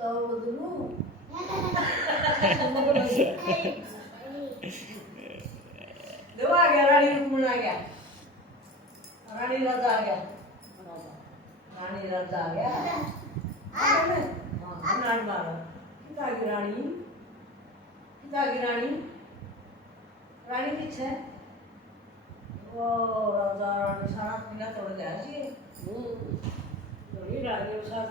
tahu dulu. Dua आ गया रानी रुक्मणी आ गया रानी राजा आ गया रानी राजा आ गया हाँ नाट मारो कितना की रानी रानी पीछे वो राजा रानी सारा पीना तोड़ दिया जी थोड़ी रानी साथ